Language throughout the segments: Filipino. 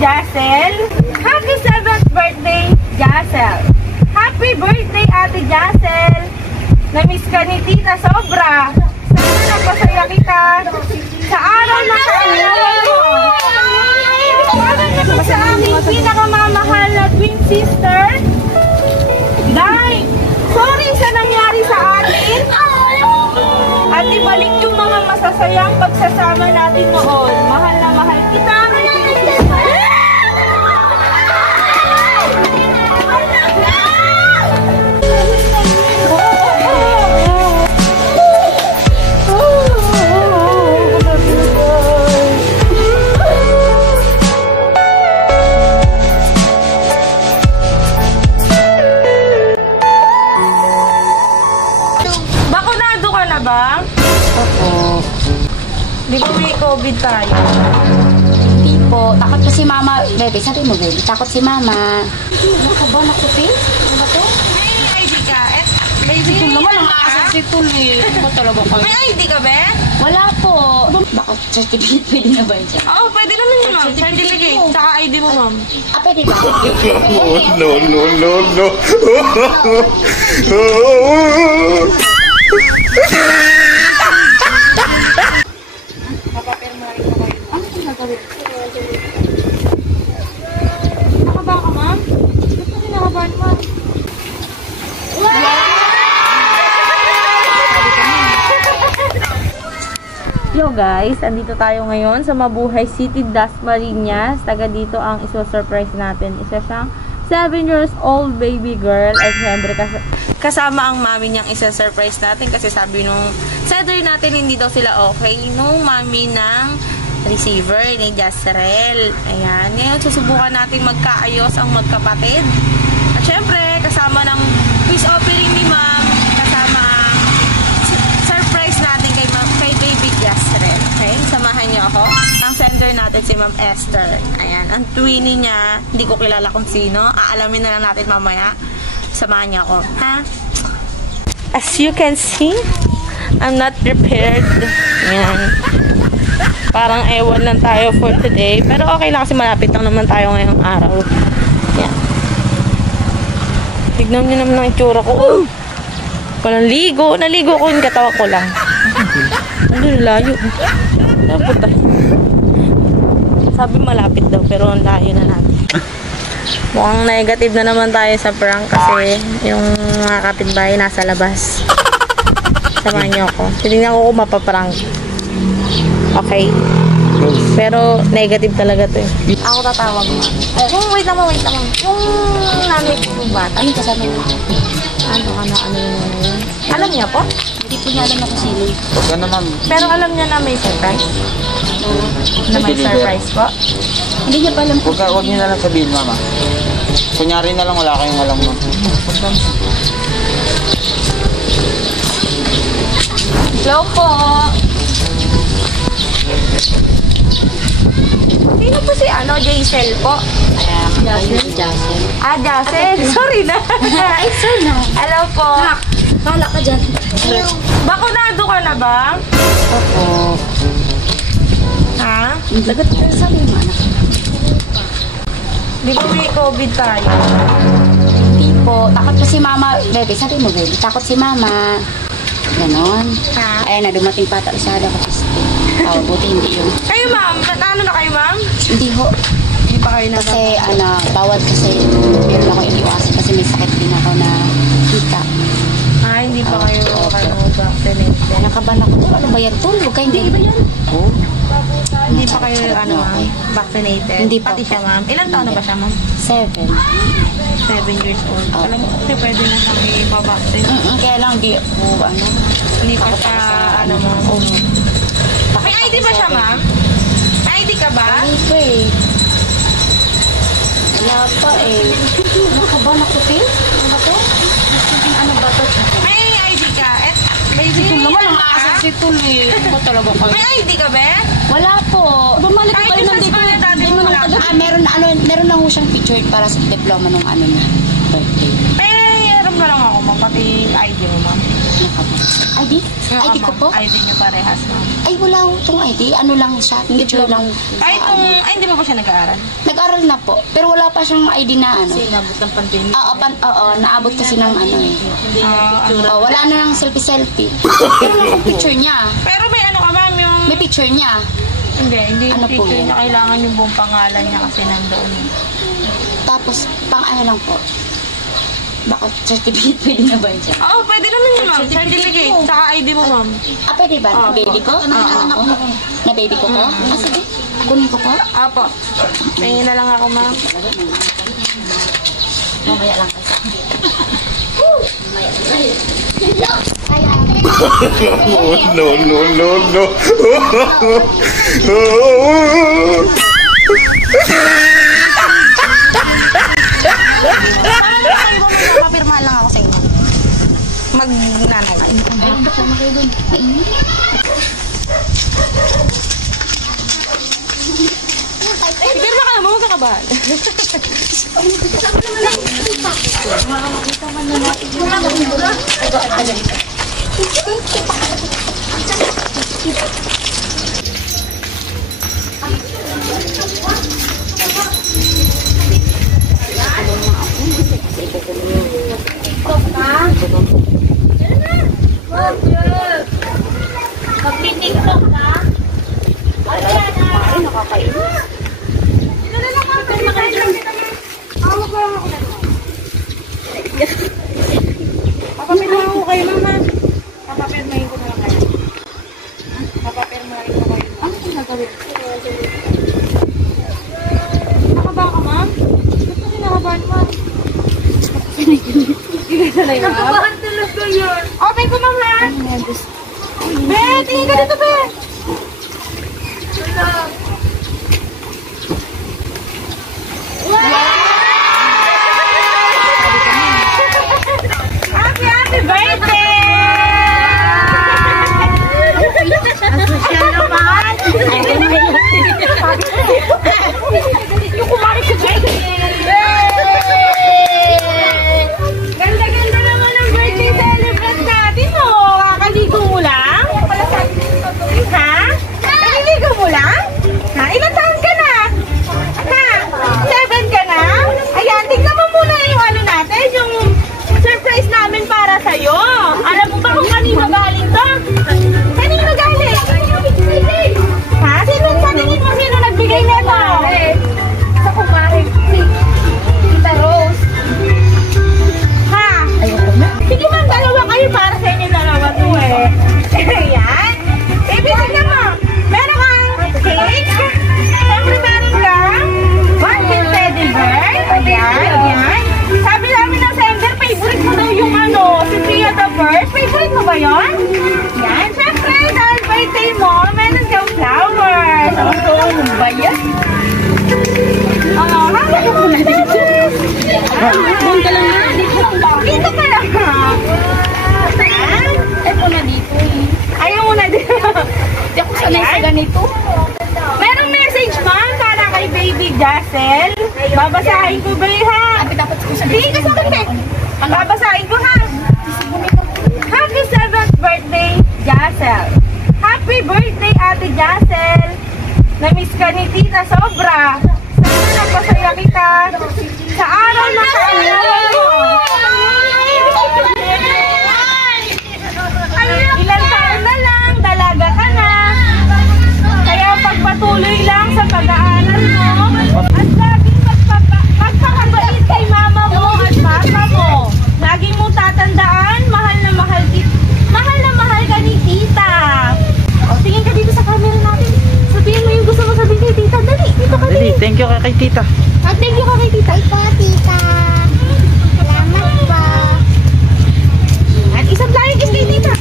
Jassel. Happy 7th birthday, Jassel. Happy birthday, Ate Jassel. Na-miss ka ni Tita sobra. Sana napasaya kita sa araw na kayo. Sa aming pinakamamahal na twin sister. Dahil, sorry sa nangyari sa atin. At ibalik yung mga masasayang pagsasama natin noon. Mahal na mahal kita. Ba? Opo. Di ba may COVID tayo? Hindi po. Takot po si mama. Bebe, sabi mo, bebe. Takot si mama. Ano ka ba? Nakutin? Ano ba to? May ID ka? May ID Ito ka? naman ang access ito eh. Ano ba talaga kayo? May ID ka ba? Wala po. Baka certificate pwede na ba yun? Oo, pwede naman yun, ma'am. Certificate. Saka ID mo, ma'am. Ah, pwede ba? No, no, no, no. Nakaba ka, ma'am? Ba't mo kinakabahan, ma'am? Yo guys, andito tayo ngayon sa Mabuhay City, Dasmariñas. Taga dito ang iso-surprise natin. Isa siyang 7 years old baby girl. At syempre kasama ang mami niyang isa-surprise natin kasi sabi nung setter natin hindi daw sila okay nung mami ng receiver ni Jasrel. Ayan, ngayon susubukan natin magkaayos ang magkapatid. At syempre kasama ng peace offering ni ma'am, kasama surprise natin kay baby Jasrel. Okay, samahan niyo ako. Ang sender natin si Ma'am Esther. Ayan, ang twinnie niya, hindi ko kilala kung sino. Aalamin na lang natin mamaya. Samahan niyo ako, ha? As you can see, I'm not prepared. Ayan. Parang ewan lang tayo for today. Pero okay lang kasi malapit lang naman tayo ngayong araw. Ayan. Tignan niyo naman ang itsura ko. Walang ligo. Naligo ko yung katawa ko lang. Ano, layo. Napunta. Sabi malapit daw, pero ang layo na natin. Mukhang negative na naman tayo sa prank kasi yung mga kapitbahay nasa labas. Samahan niyo ako. Tinignan ko kung mapaprank. Okay? Pero negative talaga to eh. Ako tatawag mo. Wait naman. Yung nanay ko yung bata. Anong kasama mo? Ano yun? Alam niya po? Hindi po niya alam na kung sino. Huwag ka naman. Pero alam niya na may surprise? Na may surprise po? Hindi niya pa alam po. Huwag niyo na lang sabihin, mama. Kunyari na lang, wala kayong alam mo. Hello po! Sino po si Jaisel po? Jassel. Ah, Jassel. Sorry na. Ay, sir na. Hello po. Kala ka dyan. Bakunado ka na ba? Opo. Ha? Lagat ka sabi mo, anak. Di ba may COVID tayo? Hindi po. Takot po si mama. Bebe, sabi mo, bebe. Takot si mama. Ganon. Ha? Ayun na, dumating pa sa kapiste. Buti hindi yun. Kayo ma'am, ano na kayo ma'am? Hindi ho. Hindi pa kayo na. Kasi, bawat kasi meron ako iniwasan kasi may sakit din ako na hika. Ah, hindi pa kayo vaccinated. Nakaban ako. Ano ba yan, tol? Huwag kayo. Hindi, iba yan. Oh. Hindi pa kayo vaccinated? Hindi pa. Pati siya ma'am. Ilang taon na ba siya ma'am? 7. 7 years old. Alam mo kasi pwede na siyang i-vaccine. Kaya lang, di po, Hindi pa siya, May ID ba siya ma'am? May ID ka ba? Hindi pa eh. Wala pa eh. Ano ka ba? Nakutin? Ano ba to? Ano ba to? May ID ka? May ID Ito naman ang ka? access ito eh. Ano ba talaga kayo? May ID ka ba? Wala po. Bumalik Kahit ko kayo sa nandito. school na dati mo wala. Meron lang ho siyang picture para sa diploma nung niya. Birthday. Pero mo lang ako, ma'am, pati ID mo, ma'am. ID? ID ko po? ID niyo parehas, ma'am. Ay, wala ko itong ID. Ano lang siya? Picture lang. Ay, hindi mo pa siya nag-aaral? Nag-aral na po. Pero wala pa siyang ID na ano. Kasi inabot ng pandemic. Oo, naabot kasi ng ano eh. Hindi nag-picture. Wala na ng selfie-selfie. Pero may picture niya. Pero may ano ka, ma'am, yung... May picture niya. Hindi Ano po picture yun? niya. Kailangan yung buong pangalan niya kasi nandoon. Tapos, pang ano lang po. Bakit certificate pwede na ba siya? Oo, pwede naman yun, ma'am. Certificate. Tsaka ID mo, ma'am. Pwede ba? Na baby ko? Na baby ko to? Sige. Kunin ko po? Apo. Tingin na lang ako, ma'am. Mamaya lang kasi. No, no, no, no. Papirmahan lang ako sa inyo. Mag-nanay. Pirma ka naman, huwag ka kabahan. Mag-tiktok ka? Ay, nakakainis. Papapirmahin ko kayo, mama. Papapirmahin ko na lang kayo. Papapirmahin ko kayo. Ano kung nagawin? Nakabahan ka, ma'am? Ba't ka kinakabahan, ma'am? Nakabahan talaga yun. Open ko, ma'am, ha? Be, tingin ka dito, Be. Happy birthday! Asosyan naman! Yung kumari sa birthday! Ganda-ganda naman ang birthday celebrant natin, oh! Kakaligo mo lang? Ha? Kakaligo mo lang? Ha? Ilang taon ka na? Ha? 7 ka na? Ayan, tingnan mo muna yung ano natin, yung surprise namin para sa'yo. Alam mo ba kung kanino galing to? Kanino galing? Ha? Sino sa tingin mo sino nagbigay nito? Sa kumarin. Tita Rose. Ha? Sige man, dalawa kayo para sa inyo dalawa to eh. Ayan. Ibigay mo. Meron kang cake. Siyempre meron kang one teddy bear. Ayan. Sabi namin ng sender, favorite mo daw yung ano, si Pia the Bird. Favorite mo ba yun? Yan. Siyempre, dahil birthday mo, meron kang flowers. So, ano ba yan? Hanggang ko na dito. Doon ka lang na. Dito ka lang ha. Saan? Ay po na dito eh. Ayaw mo na dito. Hindi ako sanay sa ganito. Merong message ma'am para kay baby Jassel. Babasahin ko ba ha? Hindi ka sa akin. Babasahin ko ha. Happy 7th birthday, Jassel. Happy birthday, Ate Jassel. Na-miss ka ni Tita sobra. Sana napasaya kita sa araw na kaarawan mo. Ilang taon na lang, dalaga ka na. Kaya pagpatuloy lang sa pag-aaral mo at laging magpakabait kay mama mo at papa mo. Lagi mo tatandaan, mahal na mahal ka ni tita. O, tingin ka dito sa camera natin. Sabihin mo yung gusto mo sabihin kay tita. Dali, dito ka Dali, thank you kay tita. Thank you ka kay tita. Ay po, tita. Salamat po. At isang flying kiss kay tita.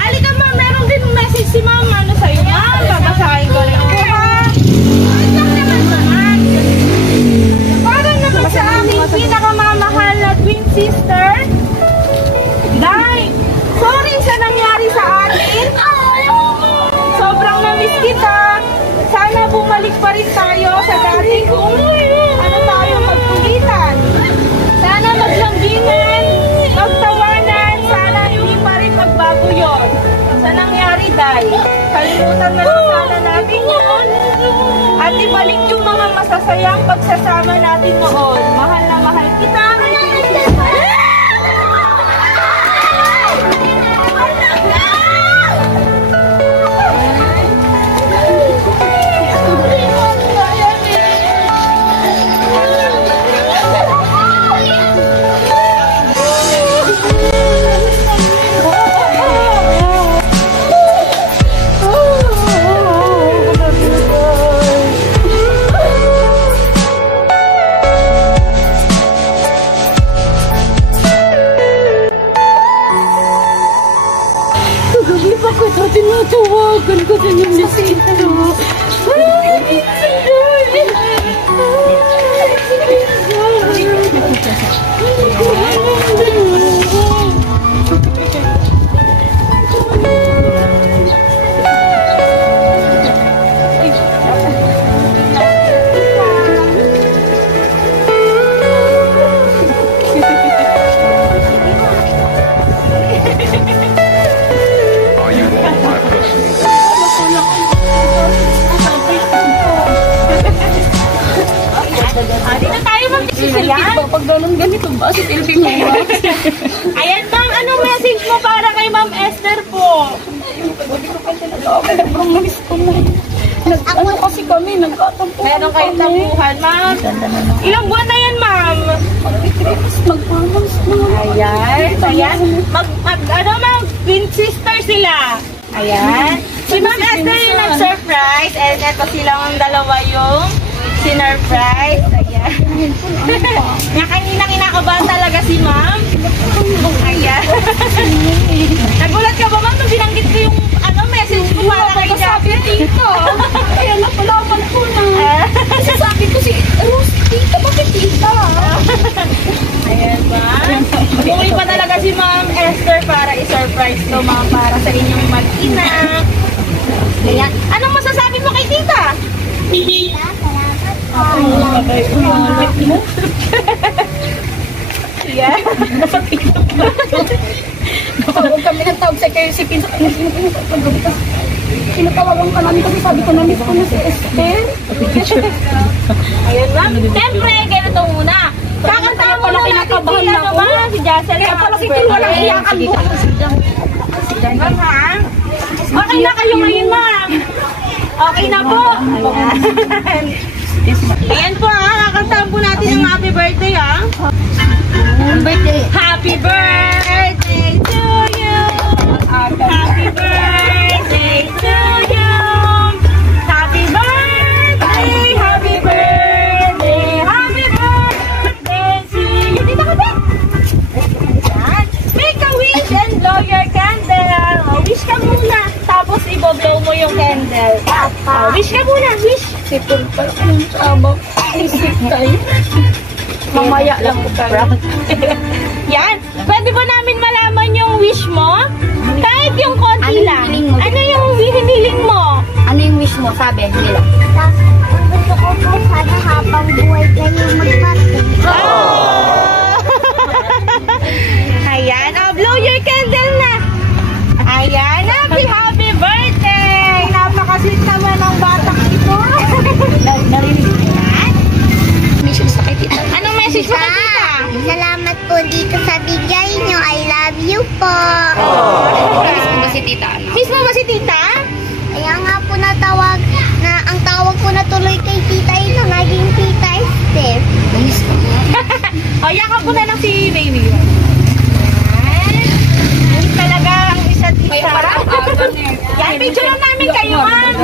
Halika ma'am, meron din message si ma'am. Ano sa'yo ma'am? Babasahin ko rin ako ha. Para naman sa aming pinakamamahal na twin sister. Dahil, sorry sa nangyari sa atin. Sobrang na-miss kita. Sana bumalik pa rin tayo sa dati kong ano At ibalik yung mga masasayang pagsasama natin noon. Mahal na mahal kita. Tinutuwagan ko din yung lisito. Pag ganito ba? Ayan, ma'am. Anong message mo para kay Ma'am Esther po? Ano kasi kami, nagkatampo. Meron kayong tampuhan, ma'am. Ilang buwan na yan, ma'am? Magpapos na. Ayan. Ayan. Twin sister sila. Ayan. Si Ma'am Esther yung nag-surprise. And eto silang dalawa yung sinurprise. Ayan. Kanina kinakabahan talaga si Ma'am. Ayan. Nagulat ka ba, Ma'am, nung binanggit ko yung message ko para kay Jackie? Tita. Kaya napalaman ko na. Kasi sabi ko si Tita, bakit Tita? Ayan, Ma'am. Umuwi pa talaga si Ma'am Esther para i-surprise to, Ma'am, para sa inyong mag-ina. Ayan. Anong masasabi mo kay Tita? Tita, Yeah. Huwag kami ng tawag sa kayo si Pinsa. Pinatawagan ka namin kasi sabi ko na-miss ko na si Esther. Ayun, Ma'am. Siyempre, ganito muna. Kakanta mo na kinakabahan ako. Si Jassel. Kaya pala si Tin walang iyakan mo. Ma'am, ha? Okay na kayo ngayon, Ma'am. Okay na po. Ayan. Ayan po, ha. Kakantaan po natin yung happy birthday, ha. Happy birthday to you. Happy birthday to you. Happy birthday, happy birthday, happy birthday to you. Dito ka ba? Make a wish and blow your candle. Wish ka muna. Tapos i-blow mo yung candle. Wish ka muna, wish. Sipon pa yung sabak. Isip tayo. Mamaya lang po tayo. Yan. Pwede ba namin malaman yung wish mo? Kahit yung konti lang. Ano yung hiniling mo? Ano yung wish mo? Sabi, nila. Tapos, ang gusto ko po sana habang buhay kayo mag-party. Ayan. Blow your candle na. Ayan. Happy birthday. Napaka-sweet naman ng batang ito. Narinig mo yan? Message sa kay Tita. Anong message mo kay Tita? Salamat po dito sa bigay nyo. I love you po. Miss mo ba si Tita? Miss mo ba si Tita? Kaya nga po natawag na ang tawag ko na tuloy kay Tita ito, naging Tita Esther. Miss ko nga. O, yakap ko na lang si baby. Ayan. Talaga ang isa't isa. Yan, picture lang namin kayo, ma'am.